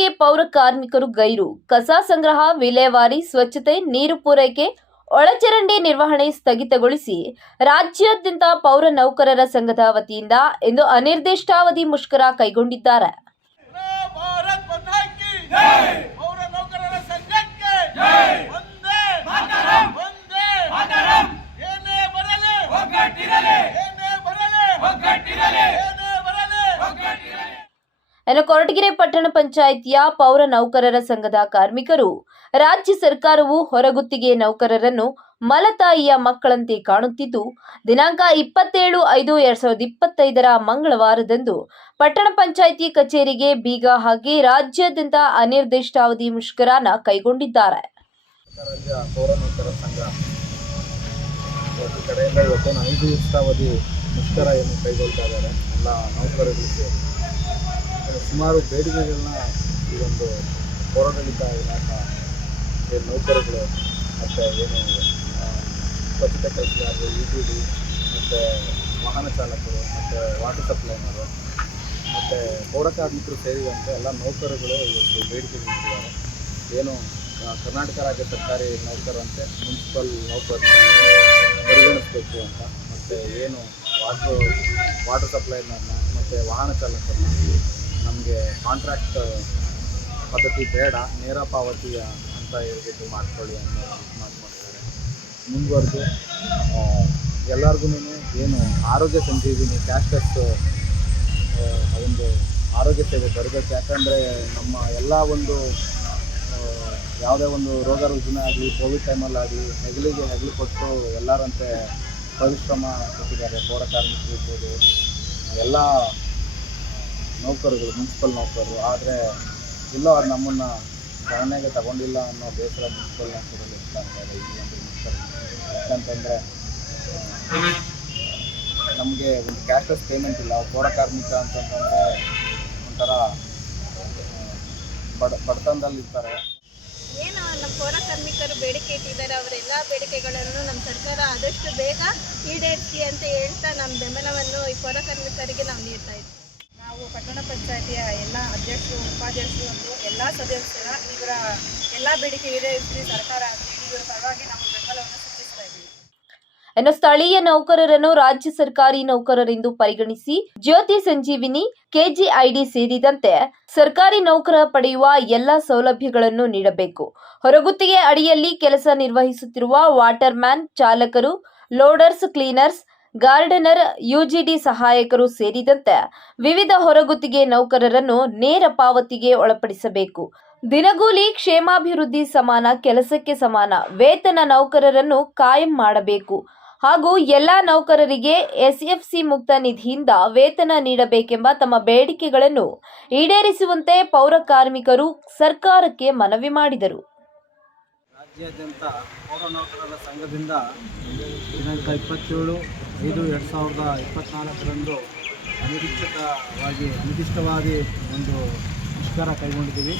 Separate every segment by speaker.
Speaker 1: ಬೇಡಿಕೆ ಪೌರ ಕಾರ್ಮಿಕರು ಗೈರು. ಕಸ ಸಂಗ್ರಹ, ವಿಲೇವಾರಿ, ಸ್ವಚ್ಛತೆ, ನೀರು ಪೂರೈಕೆ, ಒಳಚರಂಡಿ ನಿರ್ವಹಣೆ ಸ್ಥಗಿತಗೊಳಿಸಿ ರಾಜ್ಯಾದ್ಯಂತ ಪೌರ ನೌಕರರ ಸಂಘದ ವತಿಯಿಂದ ಇಂದು ಅನಿರ್ದಿಷ್ಟಾವಧಿ ಮುಷ್ಕರ ಕೈಗೊಂಡಿದ್ದಾರೆ. ಕೊರಟಗೆರೆ ಪಟ್ಟಣ ಪಂಚಾಯಿತಿಯ ಪೌರ ನೌಕರರ ಸಂಘದ ಕಾರ್ಮಿಕರು, ರಾಜ್ಯ ಸರ್ಕಾರವು ಹೊರಗುತ್ತಿಗೆ ನೌಕರರನ್ನು ಮಲತಾಯಿಯ ಮಕ್ಕಳಂತೆ ಕಾಣುತ್ತಿದ್ದು, ದಿನಾಂಕ ಇಪ್ಪತ್ತೇಳು ಐದು ಎರಡ್ ಸಾವಿರದ ಇಪ್ಪತ್ತೈದರ ಮಂಗಳವಾರದಂದು ಪಟ್ಟಣ ಪಂಚಾಯಿತಿ ಕಚೇರಿಗೆ ಬೀಗ ಹಾಕಿ ರಾಜ್ಯಾದ್ಯಂತ ಅನಿರ್ದಿಷ್ಟಾವಧಿ ಮುಷ್ಕರನ ಕೈಗೊಂಡಿದ್ದಾರೆ.
Speaker 2: ಮುಷ್ಕರ ಏನು ಕೈಗೊಳ್ತಾ ಇದ್ದಾರೆ. ಎಲ್ಲ ನೌಕರರಿಗೆ ಸುಮಾರು ಬೇಡಿಕೆಗಳನ್ನ ಈ ಒಂದು ಪೌರಾಡಳಿತ ಇಲಾಖಾ ಏನು ಮತ್ತು ಏನು ಸ್ವಚ್ಛತೆ ಕೆಲಸಗಾರರು ಇ ಟಿ ಡಿ ಮತ್ತು ವಾಹನ ಚಾಲಕರು, ಮತ್ತು ವಾಟರ್ ಸಪ್ಲೈನರು ಮತ್ತು ಪೌರ ಕಾರ್ಮಿಕರು ಸೇರಿದಂತೆ ಎಲ್ಲ ನೌಕರಗಳು ಇವತ್ತು ಬೇಡಿಕೆಗಳಿಟ್ಟಿದ್ದಾರೆ ಏನು ಕರ್ನಾಟಕ ರಾಜ್ಯ ಸರ್ಕಾರಿ ನೌಕರಂತೆ ಮುನ್ಸಿಪಲ್ ನೌಕರರು ಪರಿಗಣಿಸಬೇಕು ಅಂತ, ಮತ್ತು ಏನು, ವಾಟ್ರು ವಾಟರ್ ಸಪ್ಲೈನರ್ನ ಮತ್ತು ವಾಹನ ಚಾಲಕರನ್ನ ನಮಗೆ ಕಾಂಟ್ರಾಕ್ಟ್ ಪದ್ಧತಿ ಬೇಡ, ನೇರ ಪಾವತಿಯ ಅಂತ ಹೇಳ್ಬಿಟ್ಟು ಮಾಡ್ಕೊಳ್ಳಿ ಅನ್ನೋ ಇದು ಮಾಡ್ಕೊಂಡಿದ್ದಾರೆ. ಮುಂದುವರೆದು ಎಲ್ಲರಿಗೂ ಏನು ಆರೋಗ್ಯ ಸಂಜೀವಿನಿ ಕ್ಯಾಶ್ಲೆಸ್ ಒಂದು ಆರೋಗ್ಯ ಸೇವೆ ಬರಬೇಕು. ಯಾಕಂದರೆ ನಮ್ಮ ಎಲ್ಲ ಒಂದು ಯಾವುದೇ ಒಂದು ರೋಗ ರುಜಿನ ಆಗಲಿ, ಕೋವಿಡ್ ಟೈಮಲ್ಲಾಗಲಿ ಹೆಗಲಿಗೆ ಹೆಗಲು ಕೊಟ್ಟು ಎಲ್ಲರಂತೆ ಪರಿಶ್ರಮ ಕೊಟ್ಟಿದ್ದಾರೆ. ಪೌರ ಕಾರ್ಮಿಕರು ಇರ್ಬೋದು, ಎಲ್ಲ ನೌಕರರು, ಮುನ್ಸಿಪಲ್ ನೌಕರರು, ಆದರೆ ಎಲ್ಲೋ ಅವ್ರು ನಮ್ಮನ್ನು ಗಣನೆಗೆ ತಗೊಂಡಿಲ್ಲ ಅನ್ನೋ ಬೇಸರ ಮುನ್ಸಿಪಲ್ ಒಂದು ಮುನ್ಸಿಪಲ್ ಯಾಕಂತಂದರೆ ನಮಗೆ ಒಂದು ಕ್ಯಾಶ್ಲೆಸ್ ಪೇಮೆಂಟ್ ಇಲ್ಲ. ಪೌರ ಕಾರ್ಮಿಕ ಅಂತಂತಂದರೆ ಒಂಥರ ಬಡ, ಬಡತನದಲ್ಲಿರ್ತಾರೆ.
Speaker 3: ಏನು ನಮ್ಮ ಪೌರ ಕಾರ್ಮಿಕರು ಬೇಡಿಕೆ ಇಟ್ಟಿದ್ದಾರೆ ಅವರೆಲ್ಲ ಬೇಡಿಕೆಗಳನ್ನು ನಮ್ಮ ಸರ್ಕಾರ ಆದಷ್ಟು ಬೇಗ ಈಡೇರಿಸಿ ಅಂತ ಹೇಳ್ತಾ ನಮ್ಮ ಬೆಂಬಲವನ್ನು ಈ ಪೌರ ಕಾರ್ಮಿಕರಿಗೆ ನಾವು ನೀಡ್ತಾ ಇದ್ದೀವಿ
Speaker 4: ನಾವು ಪಟ್ಟಣ ಪಂಚಾಯತಿಯ ಎಲ್ಲ ಅಧ್ಯಕ್ಷರು, ಉಪಾಧ್ಯಕ್ಷರು ಮತ್ತು ಎಲ್ಲ ಸದಸ್ಯರ ಇವರ ಎಲ್ಲ ಬೇಡಿಕೆ ಈಡೇರಿಸಿ ಸರ್ಕಾರ ಇವರ ಪರವಾಗಿ ನಾವು ಬೆಂಬಲವನ್ನು ಸೂಚಿಸ್ತಾ ಇದ್ದೀವಿ.
Speaker 1: ಇನ್ನು ಸ್ಥಳೀಯ ನೌಕರರನ್ನು ರಾಜ್ಯ ಸರ್ಕಾರಿ ನೌಕರರೆಂದು ಪರಿಗಣಿಸಿ ಜ್ಯೋತಿ ಸಂಜೀವಿನಿ ಕೆಜಿಐಡಿ ಸೇರಿದಂತೆ ಸರ್ಕಾರಿ ನೌಕರ ಪಡೆಯುವ ಎಲ್ಲ ಸೌಲಭ್ಯಗಳನ್ನು ನೀಡಬೇಕು. ಹೊರಗುತ್ತಿಗೆ ಅಡಿಯಲ್ಲಿ ಕೆಲಸ ನಿರ್ವಹಿಸುತ್ತಿರುವ ವಾಟರ್ ಮ್ಯಾನ್ ಚಾಲಕರು, ಲೋಡರ್ಸ್ ಕ್ಲೀನರ್ಸ್ ಗಾರ್ಡನರ್, ಯುಜಿಡಿ ಸಹಾಯಕರು ಸೇರಿದಂತೆ ವಿವಿಧ ಹೊರಗುತ್ತಿಗೆ ನೌಕರರನ್ನು ನೇರ ಪಾವತಿಗೆ ಒಳಪಡಿಸಬೇಕು. ದಿನಗೂಲಿ ಕ್ಷೇಮಾಭಿವೃದ್ಧಿ ಸಮಾನ, ಕೆಲಸಕ್ಕೆ ಸಮಾನ, ವೇತನ ನೌಕರರನ್ನು ಕಾಯಂ ಮಾಡಬೇಕು. ಹಾಗೂ ಎಲ್ಲ ನೌಕರರಿಗೆ ಎಸ್ಎಫ್ಸಿ ಮುಕ್ತ ನಿಧಿಯಿಂದ ವೇತನ ನೀಡಬೇಕೆಂಬ ತಮ್ಮ ಬೇಡಿಕೆಗಳನ್ನು ಈಡೇರಿಸುವಂತೆ ಪೌರ ಕಾರ್ಮಿಕರು ಸರ್ಕಾರಕ್ಕೆ ಮನವಿ ಮಾಡಿದರು.
Speaker 2: ರಾಜ್ಯಾದ್ಯಂತ ಪೌರ ನೌಕರರ ಸಂಘದಿಂದ ದಿನಾಂಕ ಇಪ್ಪತ್ತೇಳು ಐದು ಎರಡು ಸಾವಿರದ ಇಪ್ಪತ್ತ್ನಾಲ್ಕರಂದು ಅನಿರೀಕ್ಷಿತವಾಗಿ ಅನಿರ್ದಿಷ್ಟವಾಗಿ ಒಂದು ಮುಷ್ಕರ ಕೈಗೊಂಡಿದ್ದೀವಿ.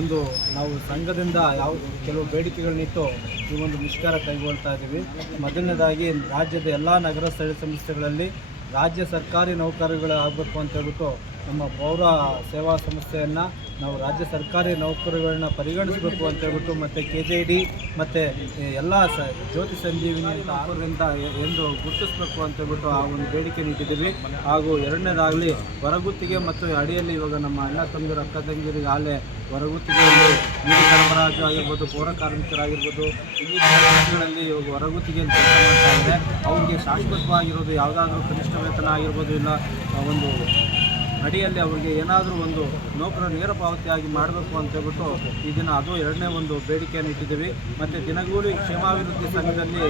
Speaker 2: ಒಂದು ನಾವು ಸಂಘದಿಂದ ಯಾವ ಕೆಲವು ಬೇಡಿಕೆಗಳನ್ನಿಟ್ಟು ಈ ಒಂದು ಮುಷ್ಕರ ಕೈಗೊಳ್ತಾ ಇದ್ದೀವಿ. ಮೊದಲನೇದಾಗಿ ರಾಜ್ಯದ ಎಲ್ಲ ನಗರ ಸ್ಥಳೀಯ ಸಂಸ್ಥೆಗಳಲ್ಲಿ ರಾಜ್ಯ ಸರ್ಕಾರಿ ನೌಕರಿಗಳು ಆಗಬೇಕು ಅಂತ ಹೇಳ್ಬಿಟ್ಟು ನಮ್ಮ ಪೌರ ಸೇವಾ ಸಂಸ್ಥೆಯನ್ನು ನಾವು ರಾಜ್ಯ ಸರ್ಕಾರಿ ನೌಕರಿಗಳನ್ನ ಪರಿಗಣಿಸಬೇಕು ಅಂತ ಹೇಳ್ಬಿಟ್ಟು ಮತ್ತು ಕೆ ಜೆ ಡಿ ಮತ್ತು ಎಲ್ಲ ಸ ಜ್ಯೋತಿ ಸಂಜೀವಿನಿ ಅಂತ ಆಗೋದ್ರಿಂದ ಎಂದು ಗುರುತಿಸಬೇಕು ಅಂತ ಹೇಳ್ಬಿಟ್ಟು ಆ ಒಂದು ಬೇಡಿಕೆ ನೀಡಿದ್ದೀವಿ. ಹಾಗೂ ಎರಡನೇದಾಗಲಿ ಹೊರಗುತ್ತಿಗೆ ಮತ್ತು ಅಡಿಯಲ್ಲಿ ಇವಾಗ ನಮ್ಮ ಅಣ್ಣ ತಂಗಿರು ಅಕ್ಕ ತಂಗಿರಿಗೆ ಆಲೆ ಹೊರಗುತ್ತಿಗೆಯಲ್ಲಿ ನೀರು ಸರಬರಾಜು ಆಗಿರ್ಬೋದು, ಪೌರ ಕಾರ್ಮಿಕರಾಗಿರ್ಬೋದು ಇಲ್ಲಿ ಇವಾಗ ಹೊರಗುತ್ತಿಗೆಯಲ್ಲಿ ಕೆಲಸ ಮಾಡ್ತಾ ಇದ್ದಾರೆ ಅವ್ರಿಗೆ ಶಾಶ್ವತವಾಗಿರೋದು ಯಾವುದಾದ್ರೂ ಕನಿಷ್ಠ ವೇತನ ಆಗಿರ್ಬೋದು ಇಲ್ಲ ಒಂದು ಅಡಿಯಲ್ಲಿ ಅವರಿಗೆ ಏನಾದರೂ ಒಂದು ನೌಕರ ನೇರ ಪಾವತಿಯಾಗಿ ಮಾಡಬೇಕು ಅಂತ ಹೇಳ್ಬಿಟ್ಟು ಈ ದಿನ ಅದು ಎರಡನೇ ಒಂದು ಬೇಡಿಕೆಯನ್ನು ಇಟ್ಟಿದ್ದೀವಿ. ಮತ್ತು ದಿನಗೂಲಿ ಕ್ಷೇಮಾಭಿವೃದ್ಧಿ ಸಂಘದಲ್ಲಿ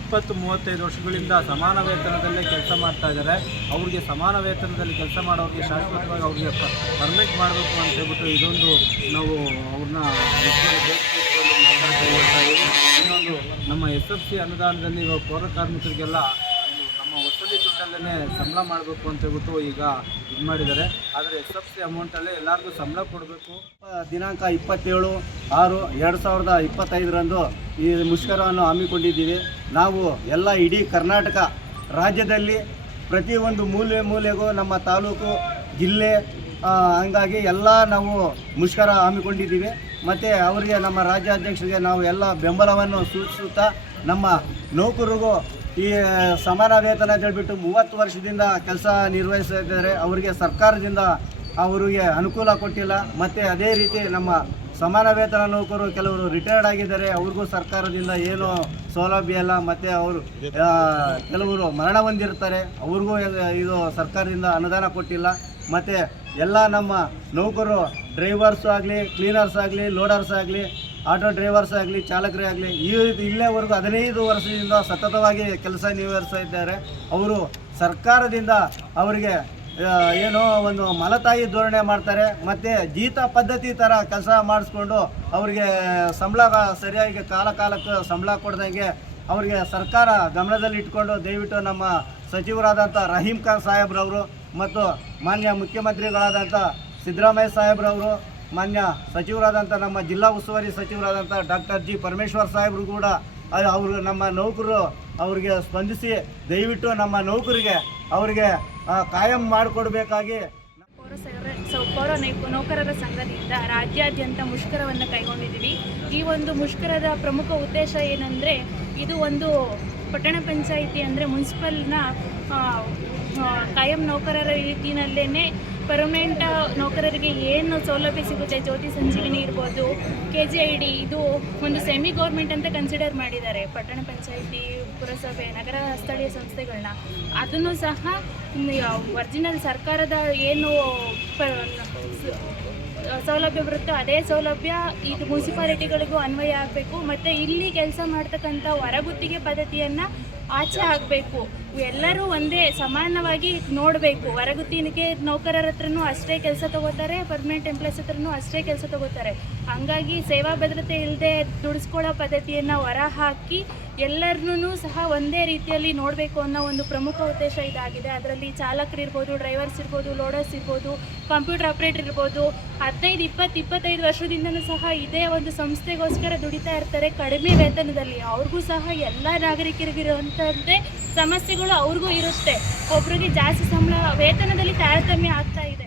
Speaker 2: ಇಪ್ಪತ್ತು ಮೂವತ್ತೈದು ವರ್ಷಗಳಿಂದ ಸಮಾನ ವೇತನದಲ್ಲೇ ಕೆಲಸ ಮಾಡ್ತಾ ಇದ್ದಾರೆ. ಅವರಿಗೆ ಸಮಾನ ವೇತನದಲ್ಲಿ ಕೆಲಸ ಮಾಡೋರಿಗೆ ಶಾಶ್ವತವಾಗಿ ಅವ್ರಿಗೆ ಪರ್ಮಿಟ್ ಮಾಡಬೇಕು ಅಂತ ಹೇಳ್ಬಿಟ್ಟು ಇದೊಂದು ನಾವು ಅವ್ರನ್ನ ಇನ್ನೊಂದು ನಮ್ಮ ಎಸ್ ಎಫ್ ಸಿ ಅನುದಾನದಲ್ಲಿ ಇವಾಗ ಪೌರ ಕಾರ್ಮಿಕರಿಗೆಲ್ಲ ದುಡ್ಡಲ್ಲೇ ಸಂಬಳ ಮಾಡಬೇಕು ಅಂತ ಹೇಳ್ಬಿಟ್ಟು ಈಗ ಇದು ಮಾಡಿದ್ದಾರೆ. ಆದರೆ ಎಸ್ ಎಫ್ ಸಿ ಅಮೌಂಟಲ್ಲೇ ಎಲ್ಲರಿಗೂ ಸಂಬಳ ಕೊಡಬೇಕು.
Speaker 5: ದಿನಾಂಕ ಇಪ್ಪತ್ತೇಳು ಆರು ಎರಡು ಸಾವಿರದ ಇಪ್ಪತ್ತೈದರಂದು ಈ ಮುಷ್ಕರವನ್ನು ಹಮ್ಮಿಕೊಂಡಿದ್ದೀವಿ. ನಾವು ಎಲ್ಲ ಇಡೀ ಕರ್ನಾಟಕ ರಾಜ್ಯದಲ್ಲಿ ಪ್ರತಿಯೊಂದು ಮೂಲೆ ಮೂಲೆಗೂ ನಮ್ಮ ತಾಲೂಕು, ಜಿಲ್ಲೆ ಹಂಗಾಗಿ ಎಲ್ಲ ನಾವು ಮುಷ್ಕರ ಹಮ್ಮಿಕೊಂಡಿದ್ದೀವಿ. ಮತ್ತು ಅವರಿಗೆ ನಮ್ಮ ರಾಜ್ಯಾಧ್ಯಕ್ಷರಿಗೆ ನಾವು ಎಲ್ಲ ಬೆಂಬಲವನ್ನು ಸೂಚಿಸುತ್ತಾ ನಮ್ಮ ನೌಕರರಿಗೂ ಈ ಸಮಾನ ವೇತನ ಅಂತ ಹೇಳ್ಬಿಟ್ಟು ಮೂವತ್ತು ವರ್ಷದಿಂದ ಕೆಲಸ ನಿರ್ವಹಿಸಿದ್ದಾರೆ. ಅವರಿಗೆ ಸರ್ಕಾರದಿಂದ ಅವರಿಗೆ ಅನುಕೂಲ ಕೊಟ್ಟಿಲ್ಲ. ಮತ್ತು ಅದೇ ರೀತಿ ನಮ್ಮ ಸಮಾನ ವೇತನ ನೌಕರರು ಕೆಲವರು ರಿಟೈರ್ಡ್ ಆಗಿದ್ದಾರೆ. ಅವ್ರಿಗೂ ಸರ್ಕಾರದಿಂದ ಏನು ಸೌಲಭ್ಯ ಇಲ್ಲ. ಮತ್ತು ಅವರು ಕೆಲವರು ಮರಣ ಹೊಂದಿರ್ತಾರೆ. ಅವ್ರಿಗೂ ಇದು- ಸರ್ಕಾರದಿಂದ ಅನುದಾನ ಕೊಟ್ಟಿಲ್ಲ. ಮತ್ತು ಎಲ್ಲ ನಮ್ಮ ನೌಕರರು ಡ್ರೈವರ್ಸ್ ಆಗಲಿ ಕ್ಲೀನರ್ಸ್ ಆಗಲಿ ಲೋಡರ್ಸ್ ಆಗಲಿ ಆಟೋ ಡ್ರೈವರ್ಸ್ ಆಗಲಿ, ಚಾಲಕರೇ ಆಗಲಿ, ಈ ಇಲ್ಲೇವರೆಗೂ ಹದಿನೈದು ವರ್ಷದಿಂದ ಸತತವಾಗಿ ಕೆಲಸ ನಿರ್ವಹಿಸ್ತಾ ಇದ್ದಾರೆ. ಅವರು ಸರ್ಕಾರದಿಂದ ಅವರಿಗೆ ಏನೋ ಒಂದು ಮಲತಾಯಿ ಧೋರಣೆ ಮಾಡ್ತಾರೆ, ಮತ್ತು ಜೀತ ಪದ್ಧತಿ ಥರ ಕೆಲಸ ಮಾಡಿಸ್ಕೊಂಡು ಅವರಿಗೆ ಸಂಬಳ ಸರಿಯಾಗಿ ಕಾಲ ಕಾಲಕ್ಕೆ ಸಂಬಳ ಕೊಡ್ದಂಗೆ ಅವರಿಗೆ ಸರ್ಕಾರ ಗಮನದಲ್ಲಿ ಇಟ್ಕೊಂಡು ದಯವಿಟ್ಟು ನಮ್ಮ ಸಚಿವರಾದಂಥ ರಹೀಂ ಖಾನ್ ಸಾಹೇಬ್ರವರು ಮತ್ತು ಮಾನ್ಯ ಮುಖ್ಯಮಂತ್ರಿಗಳಾದಂಥ ಸಿದ್ದರಾಮಯ್ಯ ಸಾಹೇಬ್ರವರು ಮಾನ್ಯ ಸಚಿವರಾದಂಥ ನಮ್ಮ ಜಿಲ್ಲಾ ಉಸ್ತುವಾರಿ ಸಚಿವರಾದಂಥ ಡಾಕ್ಟರ್ ಜಿ ಪರಮೇಶ್ವರ್ ಸಾಹೇಬರು ಕೂಡ ಅವರು ನಮ್ಮ ನೌಕರರು ಅವರಿಗೆ ಸ್ಪಂದಿಸಿ ದಯವಿಟ್ಟು ನಮ್ಮ ನೌಕರಿಗೆ ಅವರಿಗೆ ಕಾಯಂ ಮಾಡಿಕೊಡ್ಬೇಕಾಗಿ
Speaker 4: ಪೌರ ನೌಕರರ ಸಂಘದಿಂದ ರಾಜ್ಯಾದ್ಯಂತ ಮುಷ್ಕರವನ್ನು ಕೈಗೊಂಡಿದ್ದೀವಿ. ಈ ಒಂದು ಮುಷ್ಕರದ ಪ್ರಮುಖ ಉದ್ದೇಶ ಏನಂದರೆ, ಇದು ಒಂದು ಪಟ್ಟಣ ಪಂಚಾಯಿತಿ ಅಂದರೆ ಮುನ್ಸಿಪಲ್ನ ಕಾಯಂ ನೌಕರರ ರೀತಿಯಲ್ಲೇ ಪರ್ಮನೆಂಟ್ ನೌಕರರಿಗೆ ಏನು ಸೌಲಭ್ಯ ಸಿಗುತ್ತೆ, ಜ್ಯೋತಿ ಸಂಜೀವಿನಿ ಇರ್ಬೋದು ಕೆ ಜಿ ಐ ಡಿ ಇದು ಒಂದು ಸೆಮಿ ಗೌರ್ಮೆಂಟ್ ಅಂತ ಕನ್ಸಿಡರ್ ಮಾಡಿದ್ದಾರೆ. ಪಟ್ಟಣ ಪಂಚಾಯಿತಿ, ಪುರಸಭೆ, ನಗರ ಸ್ಥಳೀಯ ಸಂಸ್ಥೆಗಳನ್ನ ಅದನ್ನು ಸಹ ಒರಿಜಿನಲ್ ಸರ್ಕಾರದ ಏನು ಸೌಲಭ್ಯ ಬರುತ್ತೋ ಅದೇ ಸೌಲಭ್ಯ ಇದು ಮುನ್ಸಿಪಾಲಿಟಿಗಳಿಗೂ ಅನ್ವಯ ಆಗಬೇಕು. ಮತ್ತು ಇಲ್ಲಿ ಕೆಲಸ ಮಾಡ್ತಕ್ಕಂಥ ಹೊರಗುತ್ತಿಗೆ ಪದ್ಧತಿಯನ್ನು ಆಚೆ ಆಗಬೇಕು ಎಲ್ಲರೂ ಒಂದೇ ಸಮಾನವಾಗಿ ನೋಡಬೇಕು. ಹೊರಗುತ್ತಿಗೆ ನೌಕರರ ಹತ್ರನೂ ಅಷ್ಟೇ ಕೆಲಸ ತಗೋತಾರೆ ಪರ್ಮನೆಂಟ್ ಎಂಪ್ಲಾಯ್ಸ್ ಹತ್ರನೂ ಅಷ್ಟೇ ಕೆಲಸ ತಗೋತಾರೆ. ಹಂಗಾಗಿ ಸೇವಾ ಭದ್ರತೆ ಇಲ್ಲದೆ ದುಡಿಸ್ಕೊಳ್ಳೋ ಪದ್ಧತಿಯನ್ನು ಹೊರ ಹಾಕಿ ಎಲ್ಲರನ್ನೂ ಸಹ ಒಂದೇ ರೀತಿಯಲ್ಲಿ ನೋಡಬೇಕು ಅನ್ನೋ ಒಂದು ಪ್ರಮುಖ ಉದ್ದೇಶ ಇದಾಗಿದೆ. ಅದರಲ್ಲಿ ಚಾಲಕರು ಇರ್ಬೋದು ಡ್ರೈವರ್ಸ್ ಇರ್ಬೋದು ಲೋಡರ್ಸ್ ಇರ್ಬೋದು ಕಂಪ್ಯೂಟರ್ ಆಪ್ರೇಟರ್ ಇರ್ಬೋದು, ಹದಿನೈದು, ಇಪ್ಪತ್ತು, ಇಪ್ಪತ್ತೈದು ವರ್ಷದಿಂದನೂ ಸಹ ಇದೇ ಒಂದು ಸಂಸ್ಥೆಗೋಸ್ಕರ ದುಡಿತಾ ಇರ್ತಾರೆ ಕಡಿಮೆ ವೇತನದಲ್ಲಿ. ಅವ್ರಿಗೂ ಸಹ ಎಲ್ಲ ನಾಗರಿಕರಿಗಿರುವಂಥದ್ದೇ ಸಮಸ್ಯೆಗಳು ಅವ್ರಿಗೂ ಇರುತ್ತೆ. ಒಬ್ರಿಗೆ ಜಾಸ್ತಿ ಸಂಬಳ ವೇತನದಲ್ಲಿ ತಾರತಮ್ಯ ಆಗ್ತಾ ಇದೆ.